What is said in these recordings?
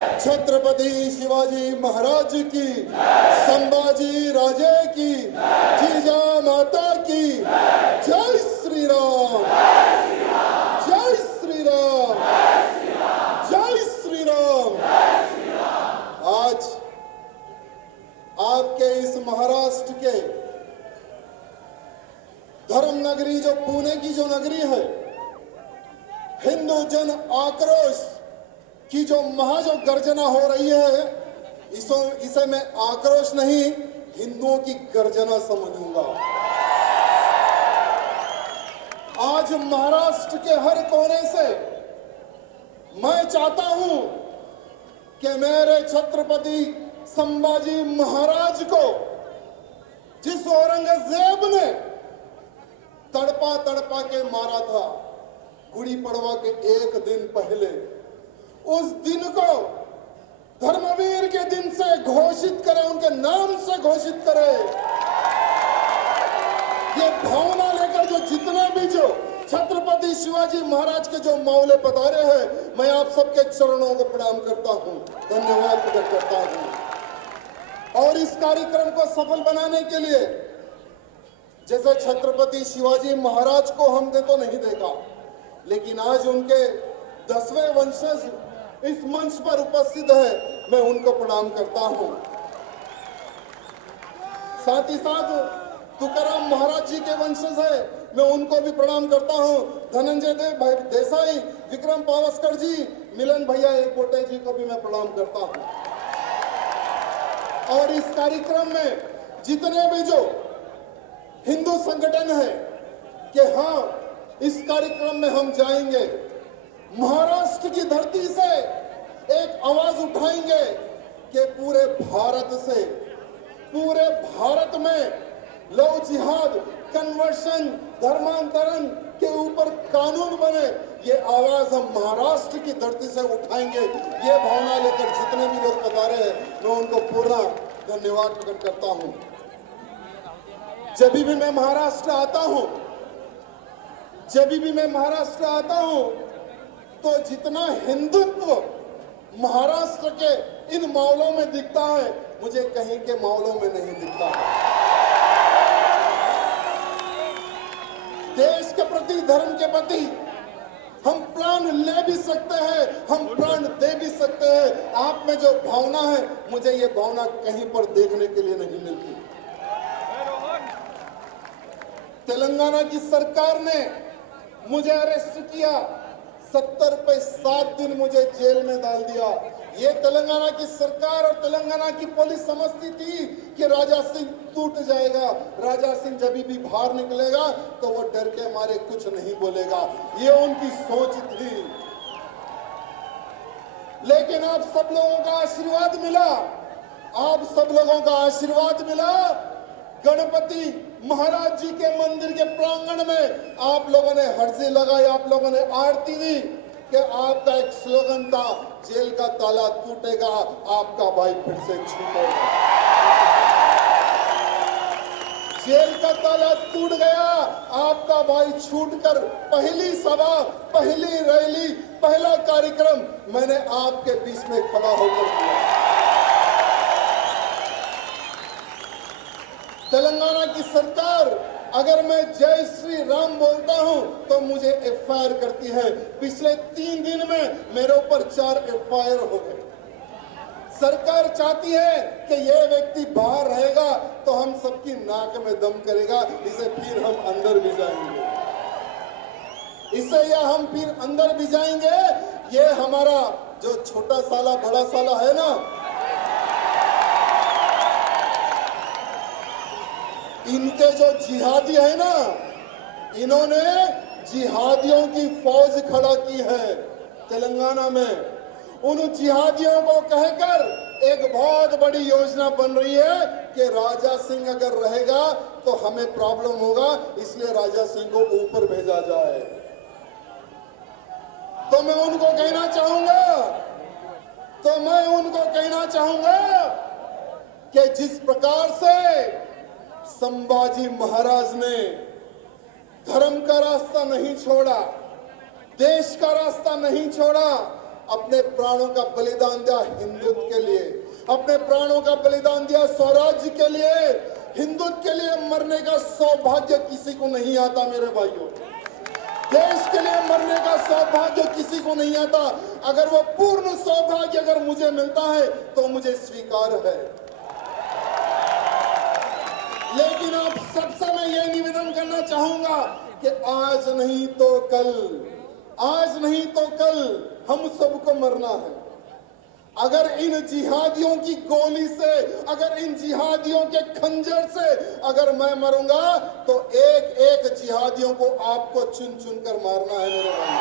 छत्रपति शिवाजी महाराज की, संभाजी राजे की, जीजा माता की, जय श्री राम, जय श्री राम, जय श्री राम। आज आपके इस महाराष्ट्र के धर्म नगरी जो पुणे की जो नगरी है, हिंदू जन आक्रोश की जो गर्जना हो रही है, इसे मैं आक्रोश नहीं, हिंदुओं की गर्जना समझूंगा। आज महाराष्ट्र के हर कोने से मैं चाहता हूं कि मेरे छत्रपति संभाजी महाराज को, जिस औरंगजेब ने तड़पा तड़पा के मारा था गुड़ी पड़वा के एक दिन पहले, उस दिन को धर्मवीर के दिन से घोषित करे, उनके नाम से घोषित करे। ये भावना लेकर जो जितने भी जो छत्रपति शिवाजी महाराज के जो मौले पधारे हैं, मैं आप सबके चरणों को प्रणाम करता हूं, धन्यवाद प्रकट करता हूं। और इस कार्यक्रम को सफल बनाने के लिए, जैसे छत्रपति शिवाजी महाराज को हमने तो नहीं देखा, लेकिन आज उनके 10वें वंशज इस मंच पर उपस्थित है, मैं उनको प्रणाम करता हूं। साथ ही साथ तुकाराम महाराज जी के वंशज है, मैं उनको भी प्रणाम करता हूं। धनंजय देव देसाई, विक्रम पावस्कर जी, मिलन भैया एकबोटे जी को भी मैं प्रणाम करता हूं। और इस कार्यक्रम में जितने भी जो हिंदू संगठन है कि हाँ, इस कार्यक्रम में हम जाएंगे, महाराष्ट्र की धरती से एक आवाज उठाएंगे कि पूरे भारत में लव जिहाद, कन्वर्शन, धर्मांतरण के ऊपर कानून बने, ये आवाज हम महाराष्ट्र की धरती से उठाएंगे। ये भावना लेकर जितने भी लोग पधारे हैं, मैं उनको पूरा धन्यवाद प्रकट करता हूं। जब भी मैं महाराष्ट्र आता हूं, तो जितना हिंदुत्व महाराष्ट्र के इन मामलों में दिखता है, मुझे कहीं के मामलों में नहीं दिखता है। देश के प्रति, धर्म के प्रति हम प्राण ले भी सकते हैं, हम प्राण दे भी सकते हैं। आप में जो भावना है, मुझे ये भावना कहीं पर देखने के लिए नहीं मिलती। तेलंगाना की सरकार ने मुझे अरेस्ट किया, 70 पे 7 दिन मुझे जेल में डाल दिया। ये तेलंगाना की सरकार और तेलंगाना की पुलिस समझती थी कि राजा सिंह टूट जाएगा, राजा सिंह जब भी बाहर निकलेगा तो वो डर के मारे कुछ नहीं बोलेगा, ये उनकी सोच थी। लेकिन आप सब लोगों का आशीर्वाद मिला, गणपति महाराज जी के मंदिर के प्रांगण में आप लोगों ने हर्जी लगाई, आप लोगों ने आरती दी कि आपका एक स्लोगन था, जेल का ताला टूटेगा, आपका भाई फिर से छूटेगा। जेल का ताला टूट गया, आपका भाई छूटकर पहली सभा, पहली रैली, पहला कार्यक्रम मैंने आपके बीच में खड़ा होकर किया। तेलंगाना की सरकार अगर मैं जय श्री राम बोलता हूं तो मुझे एफआईआर करती है। पिछले 3 दिन में मेरे ऊपर 4 एफआईआर हो गए। सरकार चाहती है कि यह व्यक्ति बाहर रहेगा तो हम सबकी नाक में दम करेगा, इसे फिर हम अंदर भी जाएंगे, इसे या हम फिर अंदर भी जाएंगे। ये हमारा जो छोटा साला बड़ा साला है ना, इनके जो जिहादी है ना, इन्होंने जिहादियों की फौज खड़ा की है तेलंगाना में। उन जिहादियों को कहकर एक बहुत बड़ी योजना बन रही है कि राजा सिंह अगर रहेगा तो हमें प्रॉब्लम होगा, इसलिए राजा सिंह को ऊपर भेजा जाए। तो मैं उनको कहना चाहूंगा कि जिस प्रकार से संभाजी महाराज ने धर्म का रास्ता नहीं छोड़ा, देश का रास्ता नहीं छोड़ा, अपने प्राणों का बलिदान दिया हिंदुत्व के लिए, अपने प्राणों का बलिदान दिया स्वराज्य के लिए। हिंदुत्व के लिए मरने का सौभाग्य किसी को नहीं आता मेरे भाइयों। देश के लिए मरने का सौभाग्य किसी को नहीं आता। अगर वो पूर्ण सौभाग्य अगर मुझे मिलता है तो मुझे स्वीकार है। लेकिन आप सबसे मैं ये निवेदन करना चाहूंगा कि आज नहीं तो कल, आज नहीं तो कल हम सबको मरना है। अगर इन जिहादियों की गोली से, अगर इन जिहादियों के खंजर से अगर मैं मरूंगा तो एक एक जिहादियों को आपको चुन चुन कर मारना है मेरे भाई।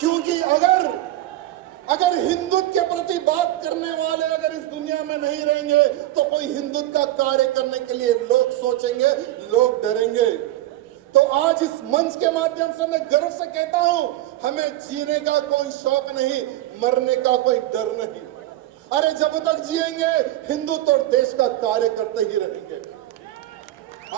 क्योंकि अगर हिंदुत्व के प्रति बात करने वाले अगर इस दुनिया में नहीं रहेंगे तो कोई हिंदुत्व का कार्य करने के लिए लोग सोचेंगे, लोग डरेंगे। तो आज इस मंच के माध्यम से मैं गर्व से कहता हूं, हमें जीने का कोई शौक नहीं, मरने का कोई डर नहीं। अरे जब तक जिएंगे हिंदुत्व और देश का कार्य करते ही रहेंगे।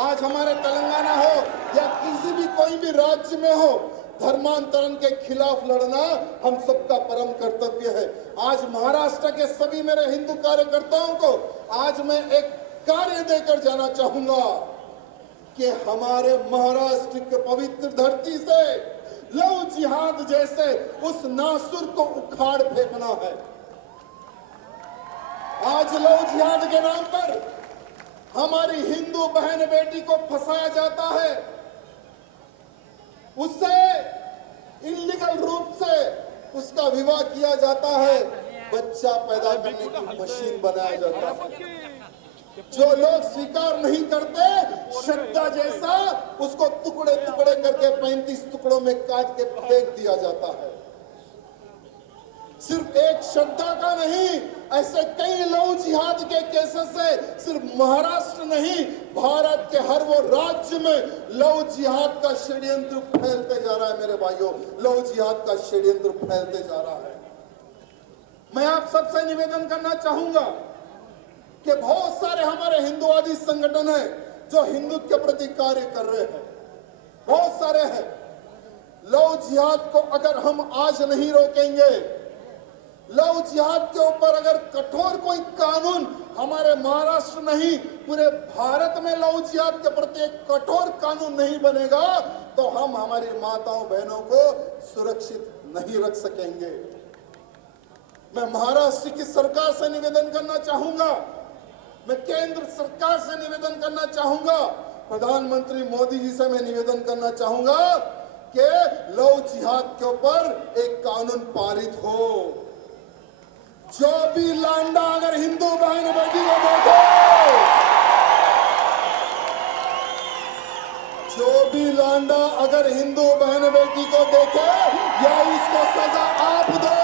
आज हमारे तेलंगाना हो या किसी भी कोई भी राज्य में हो, धर्मांतरण के खिलाफ लड़ना हम सबका परम कर्तव्य है। आज महाराष्ट्र के सभी मेरे हिंदू कार्यकर्ताओं को आज मैं एक कार्य देकर जाना चाहूंगा कि हमारे महाराष्ट्र के पवित्र धरती से लव जिहाद जैसे उस नासुर को उखाड़ फेंकना है। आज लव जिहाद के नाम पर हमारी हिंदू बहन बेटी को फंसाया जाता है, उससे इल्लीगल रूप से उसका विवाह किया जाता है, बच्चा पैदा करने की मशीन बनाया जाता है। जो लोग स्वीकार नहीं करते, श्रद्धा जैसा उसको टुकड़े टुकड़े करके 35 टुकड़ों में काट के फेंक दिया जाता है। सिर्फ एक श्रद्धा का नहीं, ऐसे कई लव जिहाद के केसेस से सिर्फ महाराष्ट्र नहीं, भारत के हर वो राज्य में लव जिहाद का षड्यंत्र फैलते जा रहा है मेरे भाइयों। लव जिहाद का षड्यंत्र फैलते जा रहा है। मैं आप सबसे निवेदन करना चाहूंगा कि बहुत सारे हमारे हिंदुवादी संगठन हैं जो हिंदुत्व के प्रति कार्य कर रहे हैं, बहुत सारे हैं। लव जिहाद को अगर हम आज नहीं रोकेंगे, लव जिहाद के ऊपर अगर कठोर कोई कानून हमारे महाराष्ट्र नहीं पूरे भारत में लव जिहाद के प्रति एक कठोर कानून नहीं बनेगा तो हम हमारी माताओं बहनों को सुरक्षित नहीं रख सकेंगे। मैं महाराष्ट्र की सरकार से निवेदन करना चाहूंगा, मैं केंद्र सरकार से निवेदन करना चाहूंगा, प्रधानमंत्री मोदी जी से मैं निवेदन करना चाहूंगा कि लव जिहाद के ऊपर एक कानून पारित हो। जो भी लांडा अगर हिंदू बहन बेटी को देखे, जो भी लांडा अगर हिंदू बहन बेटी को देखे या उसको सजा आप दो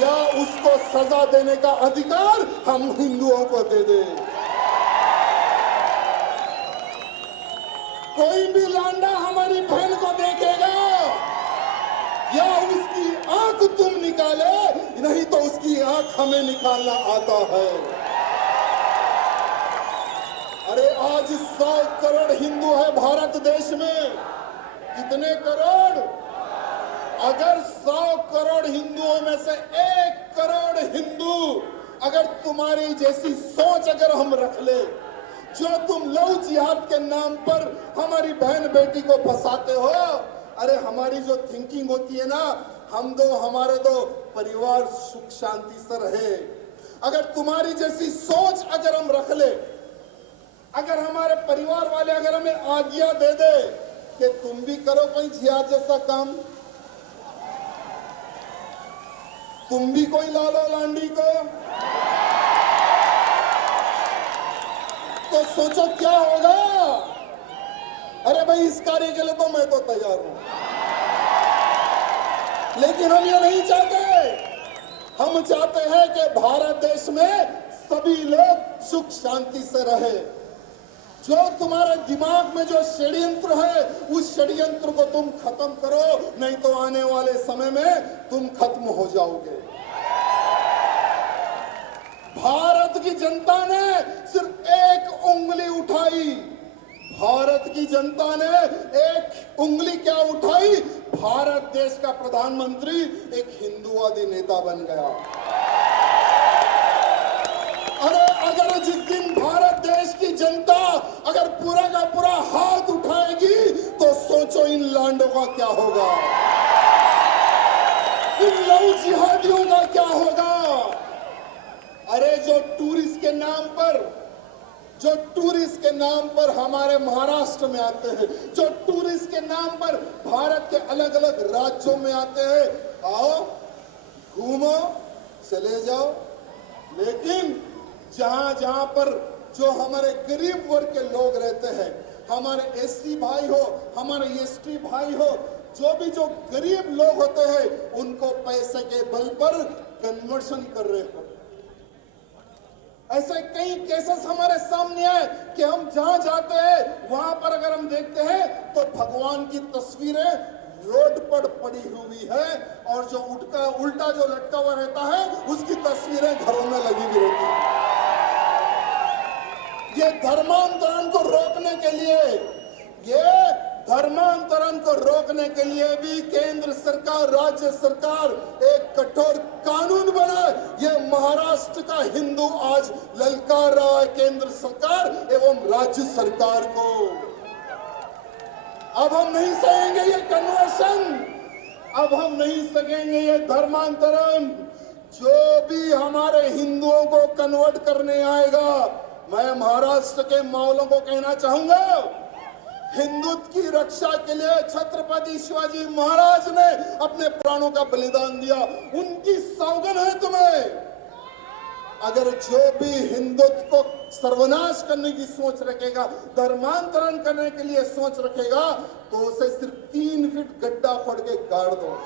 या उसको सजा देने का अधिकार हम हिंदुओं को दे दे। कोई भी लांडा हमारी बहन को देखेगा या उसकी आंख तुम निकाले, नहीं तो उसकी आंख हमें निकालना आता है। अरे आज 100 करोड़ हिंदू है भारत देश में। कितने करोड़? अगर 100 करोड़ हिंदुओं में से 1 करोड़ हिंदू अगर तुम्हारी जैसी सोच अगर हम रख ले, जो तुम लव जिहाद के नाम पर हमारी बहन बेटी को फंसाते हो, अरे हमारी जो थिंकिंग होती है ना, हमारे दो परिवार सुख शांति से रहे। अगर तुम्हारी जैसी सोच अगर हम रख ले, अगर हमारे परिवार वाले अगर हमें आज्ञा दे दे कि तुम भी करो कोई जिहाद जैसा काम, तुम भी कोई लालो लांडी को, तो सोचो क्या होगा। अरे भाई इस कार्य के लिए तो मैं तो तैयार हूं, लेकिन हम ये नहीं चाहते। हम चाहते हैं कि भारत देश में सभी लोग सुख शांति से रहे। जो तुम्हारे दिमाग में जो षड्यंत्र है उस षड्यंत्र को तुम खत्म करो, नहीं तो आने वाले समय में तुम खत्म हो जाओगे। भारत की जनता ने सिर्फ एक उंगली उठाई, भारत की जनता ने एक उंगली क्या उठाई, भारत देश का प्रधानमंत्री एक हिंदूवादी नेता बन गया। अरे अगर जिस दिन भारत देश की जनता अगर पूरा का पूरा हाथ उठाएगी तो सोचो इन लांडों का क्या होगा, इन लहू जिहादियों का क्या होगा। अरे जो टूरिस्ट के नाम पर हमारे महाराष्ट्र में आते हैं, जो टूरिस्ट के नाम पर भारत के अलग अलग राज्यों में आते हैं, आओ घूमो चले जाओ, लेकिन जहां जहां पर जो हमारे गरीब वर्ग के लोग रहते हैं, हमारे एससी भाई हो, हमारे एसटी भाई हो, जो गरीब लोग होते हैं, उनको पैसे के बल पर कन्वर्शन कर रहे हो। ऐसे कई केसेस हमारे सामने आए कि हम जहां जाते हैं वहां पर अगर हम देखते हैं तो भगवान की तस्वीरें रोड पर पड़ी हुई है और जो उल्टा जो लटका हुआ रहता है उसकी तस्वीरें घरों में लगी हुई रहती है। ये धर्मांतरण को रोकने के लिए भी केंद्र सरकार, राज्य सरकार एक कठोर कानून बनाए। ये महाराष्ट्र का हिंदू आज ललकार रहा है केंद्र सरकार एवं राज्य सरकार को। अब हम नहीं सहेंगे ये कन्वर्शन, अब हम नहीं सकेंगे ये धर्मांतरण। जो भी हमारे हिंदुओं को कन्वर्ट करने आएगा, मैं महाराष्ट्र के मावलों को कहना चाहूंगा, हिंदुत्व की रक्षा के लिए छत्रपति शिवाजी महाराज ने अपने प्राणों का बलिदान दिया, उनकी सौगंध है तुम्हें। अगर जो भी हिंदुत्व को सर्वनाश करने की सोच रखेगा, धर्मांतरण करने के लिए सोच रखेगा, तो उसे सिर्फ 3 फीट गड्ढा खोद के गाड़ दो।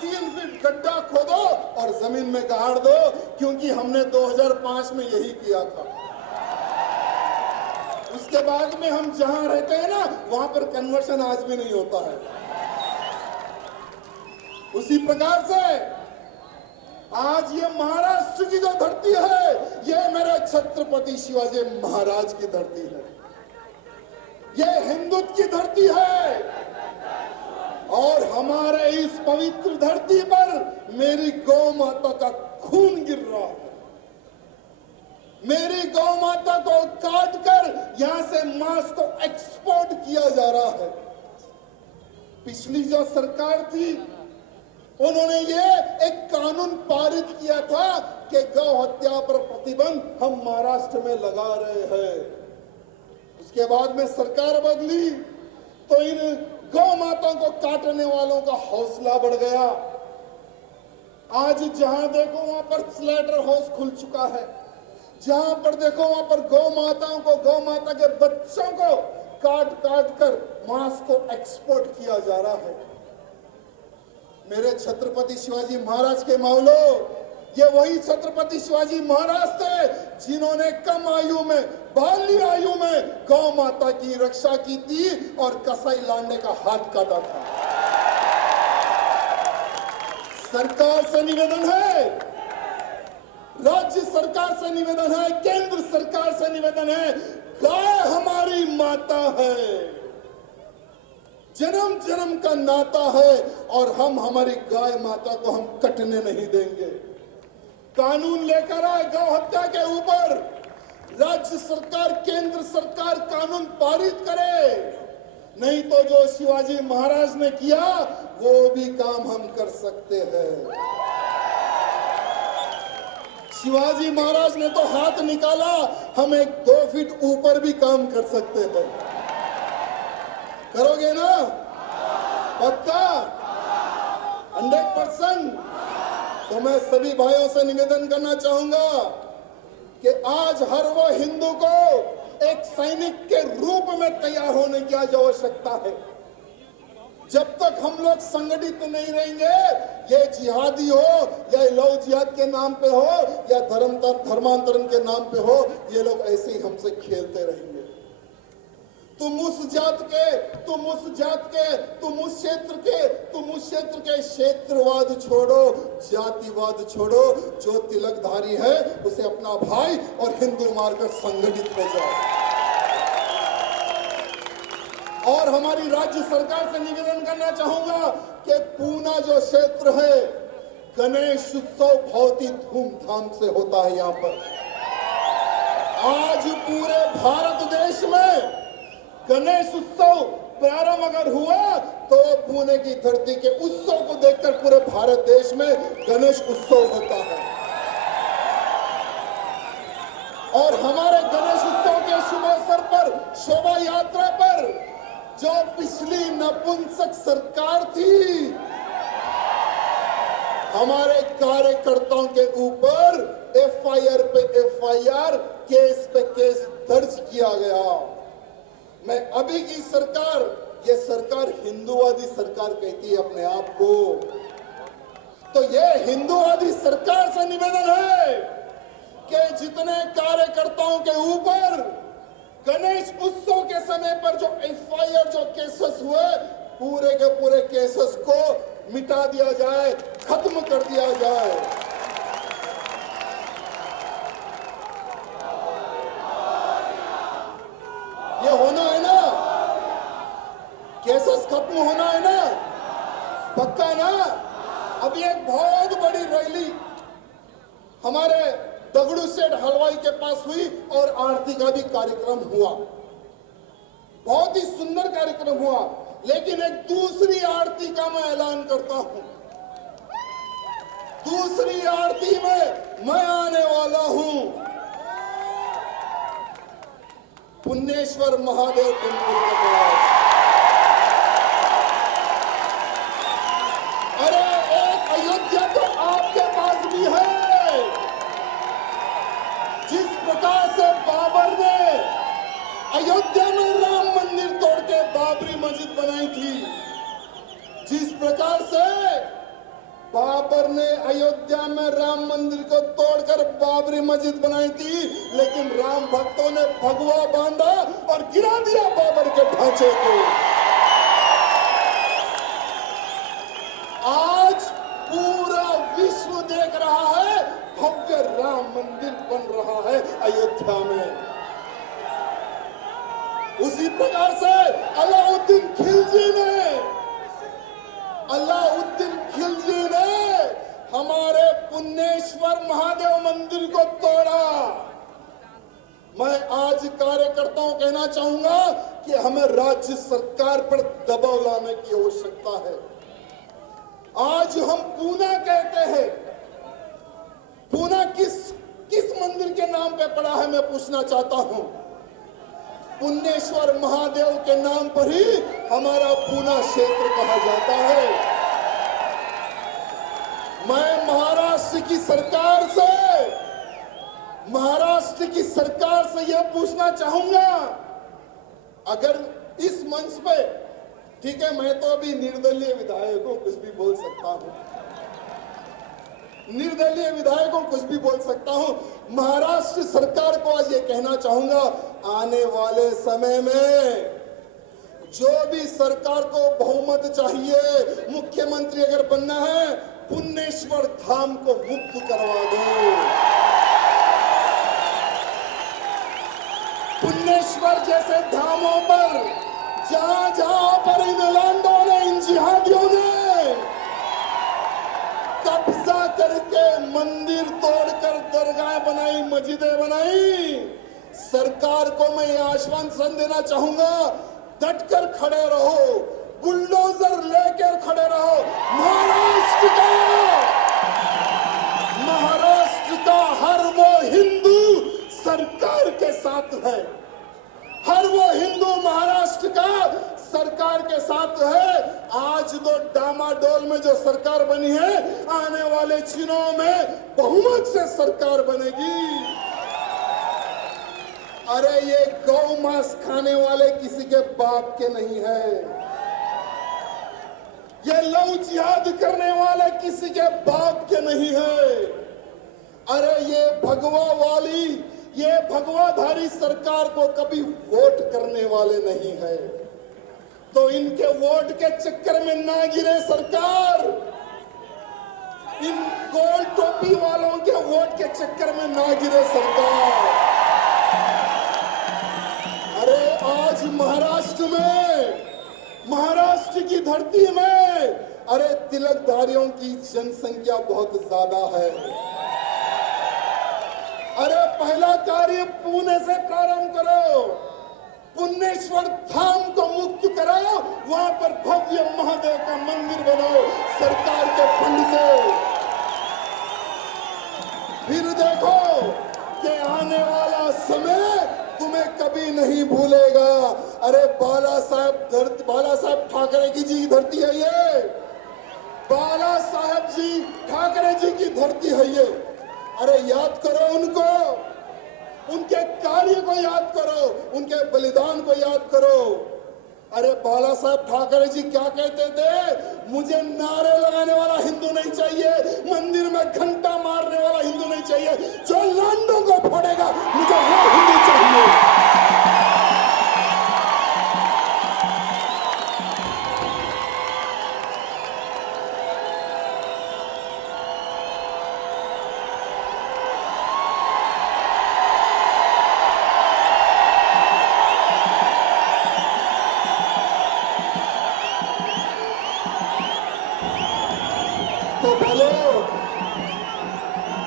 3 फीट गड्ढा खोदो और जमीन में गाड़ दो, क्योंकि हमने 2005 में यही किया था। उसके बाद में हम जहां रहते हैं ना, वहां पर कन्वर्शन आज भी नहीं होता है। उसी प्रकार से आज ये महाराष्ट्र की जो धरती है, ये मेरे छत्रपति शिवाजी महाराज की धरती है, ये हिंदुत्व की धरती है। और हमारे इस पवित्र धरती पर मेरी गौ माता का खून गिर रहा है। मेरी गौ माता को काटकर यहां से मांस को एक्सपोर्ट किया जा रहा है। पिछली जो सरकार थी, उन्होंने ये एक कानून पारित किया था कि गौ हत्या पर प्रतिबंध हम महाराष्ट्र में लगा रहे हैं। उसके बाद में सरकार बदली तो इन गौ माताओं को काटने वालों का हौसला बढ़ गया। आज जहां देखो वहां पर स्लेटर हाउस खुल चुका है, जहां पर देखो वहां पर गौ माताओं को, गौ माता के बच्चों को काट कर मांस को एक्सपोर्ट किया जा रहा है। मेरे छत्रपति शिवाजी महाराज के मावलो, ये वही छत्रपति शिवाजी महाराज थे जिन्होंने कम आयु में, बाल्य आयु में गौ माता की रक्षा की थी और कसाई लांडे का हाथ काटा था। सरकार से निवेदन है, राज्य सरकार से निवेदन है, केंद्र सरकार से निवेदन है, गाय हमारी माता है, जन्म जन्म का नाता है और हम हमारी गाय माता को हम कटने नहीं देंगे। कानून लेकर आए गौ हत्या के ऊपर, राज्य सरकार, केंद्र सरकार कानून पारित करे, नहीं तो जो शिवाजी महाराज ने किया वो भी काम हम कर सकते हैं। शिवाजी महाराज ने तो हाथ निकाला, हम एक 2 फीट ऊपर भी काम कर सकते हैं। करोगे ना? पक्का? 100%। तो मैं सभी भाइयों से निवेदन करना चाहूंगा कि आज हर वो हिंदू को एक सैनिक के रूप में तैयार होने की आज आवश्यकता है। जब तक हम लोग संगठित नहीं रहेंगे, ये जिहादी हो या लव जिहाद के नाम पे हो या धर्मांतरण के नाम पे हो, ये लोग ऐसे ही हमसे खेलते रहेंगे। तुम उस जात के, तुम उस जात के, तुम उस क्षेत्र के, तुम उस क्षेत्र के। क्षेत्रवाद छोड़ो, जातिवाद छोड़ो। जो तिलकधारी है उसे अपना भाई और हिंदू मानकर संगठित हो जाओ। और हमारी राज्य सरकार से निवेदन करना चाहूंगा कि पूना जो क्षेत्र है, गणेश उत्सव बहुत ही धूमधाम से होता है। यहाँ पर आज पूरे भारत देश में गणेश उत्सव प्रारंभ अगर हुआ तो पुणे की धरती के उत्सव को देखकर पूरे भारत देश में गणेश उत्सव होता है। और हमारे गणेश उत्सव के शुभ अवसर पर, शोभा यात्रा पर, जो पिछली नपुंसक सरकार थी, हमारे कार्यकर्ताओं के ऊपर एफआईआर पे एफआईआर, केस पे केस दर्ज किया गया। मैं अभी की सरकार, ये सरकार हिंदूवादी सरकार कहती है अपने आप को, तो ये हिंदूवादी सरकार से निवेदन है कि जितने कार्यकर्ताओं के ऊपर गणेश उत्सव के समय पर जो एफआईआर, जो केसेस हुए, पूरे के पूरे केसेस को मिटा दिया जाए, खत्म कर दिया जाए। ये होना है ना, केसेस खत्म होना है ना, पक्का ना। अभी एक बहुत बड़ी रैली हमारे दगड़ू सेठ हलवाई के पास हुई और आरती का भी कार्यक्रम हुआ, बहुत ही सुंदर कार्यक्रम हुआ। लेकिन एक दूसरी आरती का मैं ऐलान करता हूं, दूसरी आरती में मैं आने वाला हूं पुण्येश्वर महादेव टेम्पल के पास। अरे एक अयोध्या तो आपके पास भी है। जिस प्रकार से बाबर ने अयोध्या में राम मंदिर तोड़ के बाबरी मस्जिद बनाई थी, जिस प्रकार से बाबर ने अयोध्या में राम मंदिर को तोड़कर बाबरी मस्जिद बनाई थी, लेकिन राम भक्तों ने भगवा बांधा और गिरा दिया बाबर के ढांचे को। आज पूरा विश्व देख रहा है भव्य राम मंदिर बन रहा है अयोध्या में। उसी प्रकार से अलाउद्दीन खिलजी ने हमारे पुण्येश्वर महादेव मंदिर को तोड़ा। मैं आज कार्यकर्ताओं को कहना चाहूंगा कि हमें राज्य सरकार पर दबाव लाने की आवश्यकता है। आज हम पूना कहते हैं, पूना किस मंदिर के नाम पे पड़ा है मैं पूछना चाहता हूं। पुण्येश्वर महादेव के नाम पर ही हमारा पूना क्षेत्र कहा जाता है। मैं महाराष्ट्र की सरकार से यह पूछना चाहूंगा, अगर इस मंच पे, ठीक है मैं तो अभी निर्दलीय विधायक हूं, कुछ भी बोल सकता हूं, निर्दलीय विधायक हूं, कुछ भी बोल सकता हूं। महाराष्ट्र सरकार को आज ये कहना चाहूंगा, आने वाले समय में जो भी सरकार को बहुमत चाहिए, मुख्यमंत्री अगर बनना है, पुण्येश्वर धाम को मुक्त करवा दो। पुण्येश्वर जैसे धामों पर जहां पर इन लांडों ने, इन जिहादियों ने कब्जा करके मंदिर तोड़कर दरगाह बनाई, मस्जिदें बनाई, सरकार को मैं ये आश्वासन देना चाहूंगा, डटकर खड़े रहो, बुलडोजर लेकर खड़े रहो। महाराष्ट्र का हर वो हिंदू सरकार के साथ है, हर वो हिंदू महाराष्ट्र का सरकार के साथ है। आज तो डामाडोल में जो सरकार बनी है, आने वाले चुनाव में बहुमत से सरकार बनेगी। अरे ये गौ मांस खाने वाले किसी के बाप के नहीं है, ये लव जिहाद करने वाले किसी के बाप के नहीं है। अरे ये भगवा वाली ये भगवाधारी सरकार को कभी वोट करने वाले नहीं है। तो इनके वोट के चक्कर में ना गिरे सरकार, इन गोल टोपी वालों के वोट के चक्कर में ना गिरे सरकार। अरे आज महाराष्ट्र की धरती में अरे तिलकधारियों की जनसंख्या बहुत ज्यादा है। अरे पहला कार्य पुणे से प्रारंभ करो, पुण्येश्वर धाम को मुक्त कराओ, वहां पर भव्य महादेव का मंदिर बनाओ सरकार के फंड से। फिर देखो कि आने वाला समय तुम्हें कभी नहीं भूलेगा। अरे बाला साहब ठाकरे की जी धरती है ये, बाला साहब जी ठाकरे जी की धरती है ये। अरे याद करो उनको, उनके कार्य को याद करो, उनके बलिदान को याद करो। अरे बाला साहब ठाकरे जी क्या कहते थे? मुझे नारे लगाने वाला हिंदू नहीं चाहिए, मंदिर में घंटा मारने वाला हिंदू नहीं चाहिए, जो लांडों को फोड़ेगा मुझे वो हिंदू चाहिए।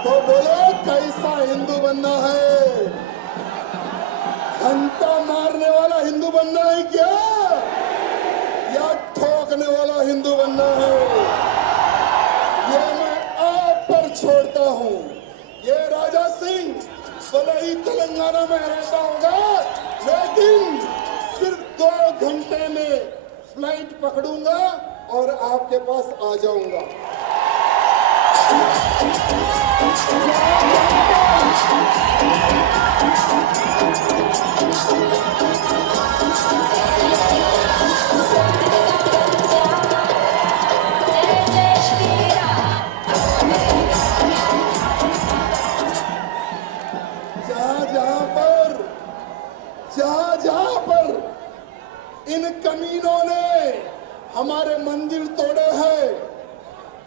तो बोलो कैसा हिंदू बनना है? घंटा मारने वाला हिंदू बनना है क्या, या ठोकने वाला हिंदू बनना है? ये मैं आप पर छोड़ता हूं। ये राजा सिंह भले ही तेलंगाना में रहता होगा, लेकिन सिर्फ 2 घंटे में फ्लाइट पकड़ूंगा और आपके पास आ जाऊंगा। जहां पर इन कमीनों ने हमारे मंदिर तोड़े हैं,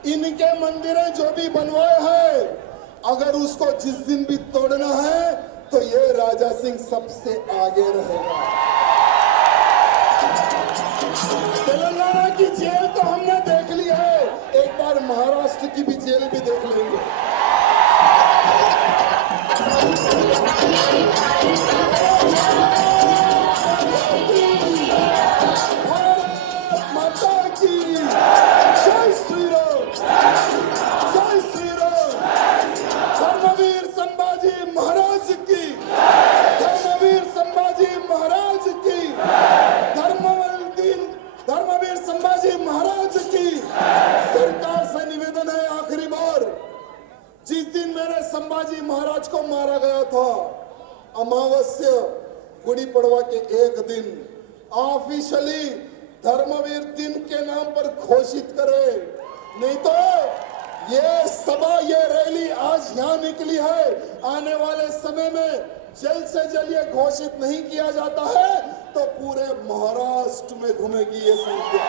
इनके मंदिरें जो भी बनवाए हैं, अगर उसको जिस दिन भी तोड़ना है तो ये राजा सिंह सबसे आगे रहेगा। तेलंगाना की जेल तो हमने देख ली है, एक बार महाराष्ट्र की भी जेल भी देख लेंगे। जिस दिन मेरे संभाजी महाराज को मारा गया था, अमावस्या गुड़ी पड़वा के एक दिन ऑफिशियली धर्मवीर दिन के नाम पर घोषित करे, नहीं तो ये सभा, ये रैली आज यहाँ निकली है, आने वाले समय में जल्द से जल्द ये घोषित नहीं किया जाता है तो पूरे महाराष्ट्र में घूमेगी ये संख्या।